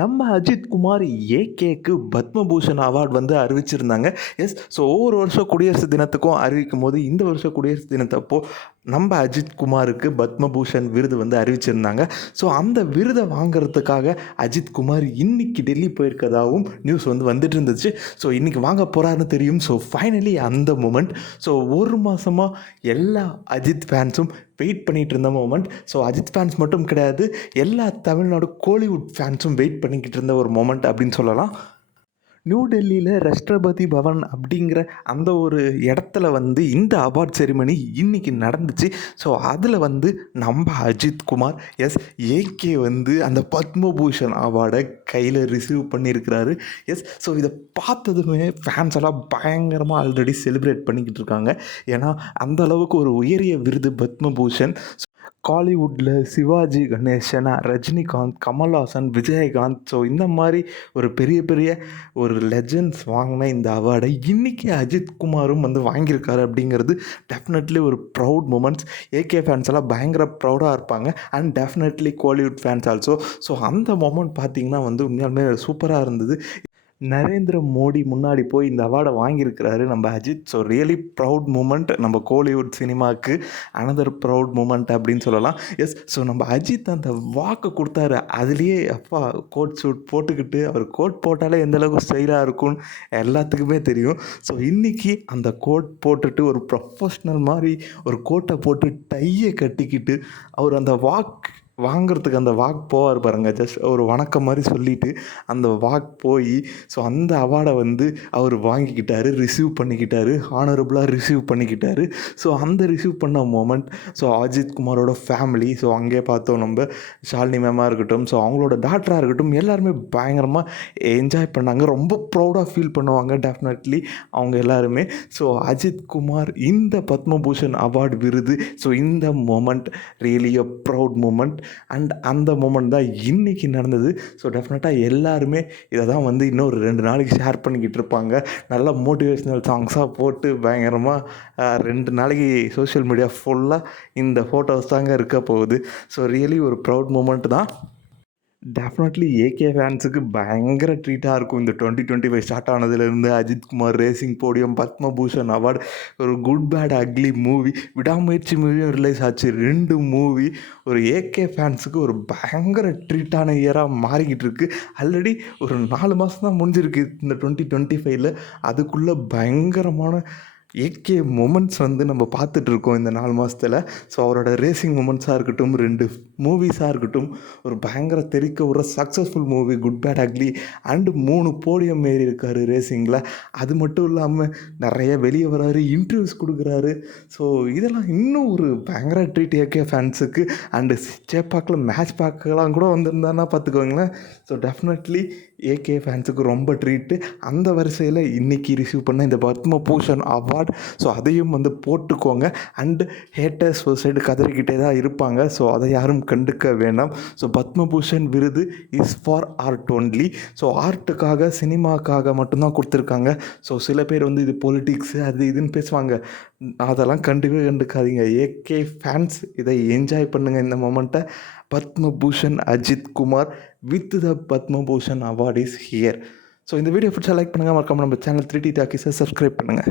நம்ம அஜித் குமார் ஏகேக்கு பத்மபூஷன் அவார்ட் வந்து அறிவிச்சிருந்தாங்க. ஸோ ஒவ்வொரு வருஷம் குடியரசு தினத்துக்கும் அறிவிக்கும் போது இந்த வருஷம் குடியரசு தினத்தப்போ நம்ம அஜித் குமாருக்கு பத்மபூஷன் விருது வந்து அறிவிச்சிருந்தாங்க. ஸோ அந்த விருதை வாங்கிறதுக்காக அஜித் குமார் இன்னைக்கு டெல்லி போயிருக்கதாகவும் நியூஸ் வந்து வந்துட்டு இருந்துச்சு. ஸோ இன்றைக்கி வாங்க போகிறாருன்னு தெரியும். ஸோ ஃபைனலி அந்த மூமெண்ட். ஸோ ஒரு மாதமாக எல்லா அஜித் ஃபேன்ஸும் வெயிட் பண்ணிகிட்டு இருந்த மூமெண்ட். ஸோ அஜித் ஃபேன்ஸ் மட்டும் கிடையாது, எல்லா தமிழ்நாடு கோலிவுட் ஃபேன்ஸும் வெயிட் பண்ணிக்கிட்டு இருந்த ஒரு மூமெண்ட் அப்படின்னு சொல்லலாம். நியூ டெல்லியில் ராஷ்டிரபதி பவன் அப்படிங்கிற அந்த ஒரு இடத்துல வந்து இந்த அவார்ட் செரிமனி இன்றைக்கி நடந்துச்சு. ஸோ அதில் வந்து நம்ம அஜித் குமார் ஏகே வந்து அந்த பத்மபூஷன் அவார்டை கையில் ரிசீவ் பண்ணியிருக்கிறாரு. ஸோ இதை பார்த்ததுமே ஃபேன்ஸ் எல்லாம் பயங்கரமாக ஆல்ரெடி செலிப்ரேட் பண்ணிக்கிட்டு இருக்காங்க. ஏன்னா அந்த அளவுக்கு ஒரு உயரிய விருது பத்மபூஷன். காலிவுட்டில் சிவாஜி கணேசன், ரஜினிகாந்த், கமல்ஹாசன், விஜயகாந்த், ஸோ இந்த மாதிரி ஒரு பெரிய பெரிய ஒரு லெஜண்ட்ஸ் வாங்கின இந்த அவார்டை இன்றைக்கி அஜித் குமாரும் வந்து வாங்கியிருக்காரு அப்படிங்கிறது டெஃபினெட்லி ஒரு ப்ரவுட் மூமெண்ட்ஸ். ஏகே ஃபேன்ஸ் எல்லாம் பயங்கர ப்ரௌடாக இருப்பாங்க and definitely Kollywood fans also. So அந்த மொமெண்ட் பார்த்திங்கன்னா வந்து உண்மையாலுமே சூப்பராக இருந்தது. நரேந்திர மோடி முன்னாடி போய் இந்த அவார்டை வாங்கியிருக்கிறாரு நம்ம Ajith. So really proud moment நம்ம கோலிவுட் சினிமாவுக்கு. அனதர் ப்ரவுட் மூமெண்ட் அப்படின்னு சொல்லலாம். ஸோ நம்ம அஜித் அந்த வாக்கு கொடுத்தாரு. அதுலேயே அப்பா கோட் சூட் போட்டுக்கிட்டு, அவர் கோட் போட்டாலே எந்தளவுக்கு ஸ்டைலாக இருக்கும்னு எல்லாத்துக்குமே தெரியும். ஸோ இன்றைக்கி அந்த கோட் போட்டுட்டு ஒரு ப்ரொஃபஷ்னல் மாதிரி ஒரு கோட்டை போட்டு டையை கட்டிக்கிட்டு அவர் அந்த வாங்கிறதுக்கு அந்த வாக் போவார் பாருங்கள். ஜஸ்ட் ஒரு வணக்கம் மாதிரி சொல்லிவிட்டு அந்த வாக் போய் ஸோ அந்த அவார்டை வந்து அவர் வாங்கிக்கிட்டார், ரிசீவ் பண்ணிக்கிட்டார், ஹானரபுளாக ரிசீவ் பண்ணிக்கிட்டார். ஸோ அந்த ரிசீவ் பண்ண மூமெண்ட். ஸோ அஜித் குமாரோட ஃபேமிலி, ஸோ அங்கே பார்த்தோம் நம்ம ஷாலினி மேமாக இருக்கட்டும், ஸோ அவங்களோட டாக்டராக இருக்கட்டும், எல்லாருமே பயங்கரமாக என்ஜாய் பண்ணாங்க. ரொம்ப ப்ரௌடாக ஃபீல் பண்ணுவாங்க டெஃபினெட்லி அவங்க எல்லாருமே. ஸோ அஜித் குமார் இந்த பத்மபூஷன் அவார்டு விருது, ஸோ இந்த moment really a proud moment. And அந்த மூமெண்ட் தான் இன்றைக்கி நடந்தது. ஸோ டெஃபினட்டாக எல்லாருமே இதை தான் வந்து இன்னொரு 2 நாளைக்கு ஷேர் பண்ணிக்கிட்டு இருப்பாங்க. நல்லா மோட்டிவேஷ்னல் சாங்ஸாக போட்டு பயங்கரமாக 2 நாளைக்கு சோஷியல் மீடியா ஃபுல்லாக இந்த ஃபோட்டோஸ் தாங்க இருக்க போகுது. ஸோ ரியலி ஒரு ப்ரவுட் மூமெண்ட் தான். டெஃபினெட்லி ஏகே ஃபேன்ஸுக்கு பயங்கர ட்ரீட்டாக இருக்கும். இந்த 2025 ஸ்டார்ட் ஆனதுலேருந்து Ajith Kumar racing podium, Padma Bhushan award, ஒரு good bad ugly movie, Vidaamuyarchi மூவியும் ரிலீஸ் ஆச்சு. 2 மூவி ஒரு ஏகே ஃபேன்ஸுக்கு ஒரு பயங்கர ட்ரீட்டான இயராக மாறிக்கிட்டு இருக்குது. ஆல்ரெடி ஒரு 4 மாதம் தான் முடிஞ்சிருக்கு இந்த 2025. அதுக்குள்ளே பயங்கரமான ஏகே மொமெண்ட்ஸ் வந்து நம்ம பார்த்துட்ருக்கோம் இந்த 4 மாதத்தில். ஸோ அவரோட ரேசிங் மொமெண்ட்ஸாக இருக்கட்டும், 2 மூவிஸாக இருக்கட்டும், ஒரு பயங்கர தெரிக்க ஒரு successful movie good bad ugly and 3 podium ஏறி இருக்கார் ரேசிங்கில். அது மட்டும் இல்லாமல் நிறைய வெளியே வராரு, இன்டர்வியூஸ் கொடுக்குறாரு. ஸோ இதெல்லாம் இன்னும் ஒரு பயங்கர ட்ரீட் ஏகே ஃபேன்ஸுக்கு. அண்டு சேப்பாக்கில் மேட்ச் பார்க்கலாம் கூட வந்திருந்தான்னா பார்த்துக்கோங்களேன். ஸோ டெஃபினெட்லி ஏகே ஃபேன்ஸுக்கு ரொம்ப ட்ரீட்டு. அந்த வரிசையில் இன்றைக்கி ரிசீவ் பண்ண இந்த பத்மபூஷன் அவார்ட், ஸோ அதையும் வந்து போட்டுக்கோங்க. அண்டு ஹேட்டர்ஸ் ஒரு சைடு கதறிக்கிட்டே தான் இருப்பாங்க. ஸோ அதை யாரும் கண்டுக்க வேண்டாம். ஸோ பத்மபூஷன் விருது is for art only. So ஆர்ட்டுக்காக, சினிமாக்காக மட்டும்தான் கொடுத்துருக்காங்க. ஸோ சில பேர் வந்து இது பொலிட்டிக்ஸு அது இதுன்னு பேசுவாங்க. அதெல்லாம் கண்டுக்காதீங்க. ஏகே ஃபேன்ஸ் இதை என்ஜாய் பண்ணுங்கள் இந்த மொமெண்ட்டை. Padma Bhushan Ajith Kumar with the Padma Bhushan award is here. So இந்த வீடியோ பிடிச்சா லைக் பண்ணுங்கள், மறக்காம நம்ம சேனல் 3T டாக்கீஸை சப்ஸ்கிரைப் பண்ணுங்கள்.